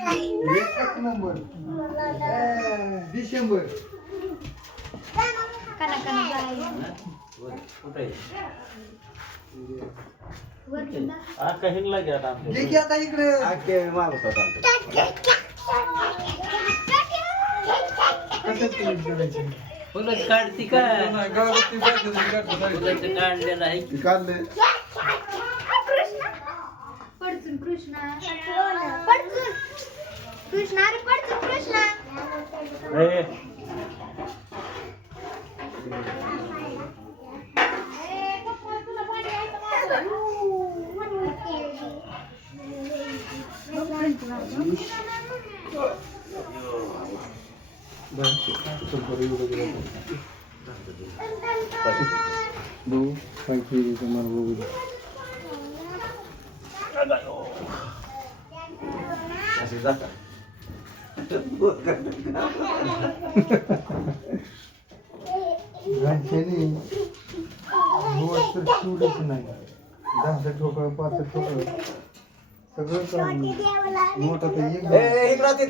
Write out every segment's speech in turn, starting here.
एकच number A, December घ्या की आता इकडे आके मागत होता कसं करायचं? फुलं काढती का नाही, गावात ते जायचं, ते काढतं, जायचं. फुलाचं काढलेलं आहे ते काढले पडचून Krishna Eh. Bu, pagi kamar bu. Ada yo. Oh. Kasih zakat. तर सोडच नाही दहा ठोकळ पाच ठोकळ सगळं काम मोठं तर एक इकडं तर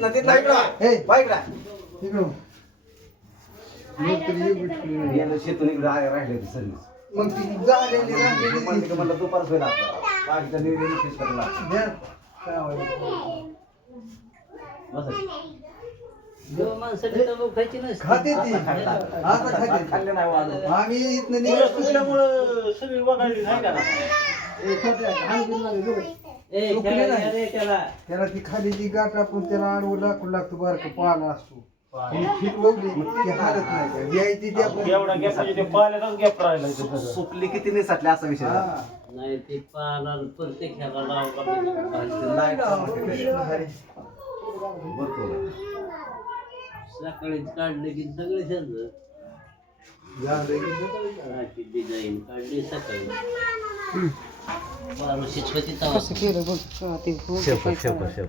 एक भेटली. गेलं शेतून इकडं आहे, राहिले ते सर्विस. मग ती झालेली म्हणलं की राहिलेली म्हणलं दुपारच होईल नियोजन नक्कीच करायला. द्या. काय व्हायचं? बसा. खाते ती. आता खाते. आम्ही इथनं सगळी वगाळली नाही का. त्याला ती खाली जी गाठ आपण त्याला आडवं लाकूड लागतो बारकं पाला असतो. सुकली किती नाही साठली असा विषय. हा. नाही ते पाला प्रत्येक ह्याला भरपूर. सकाळीच काढले की सगळे झालं सकाळी? अशी डिझाईन काढली सकाळी. बारूशी छोटी तवा शेप शेप शेप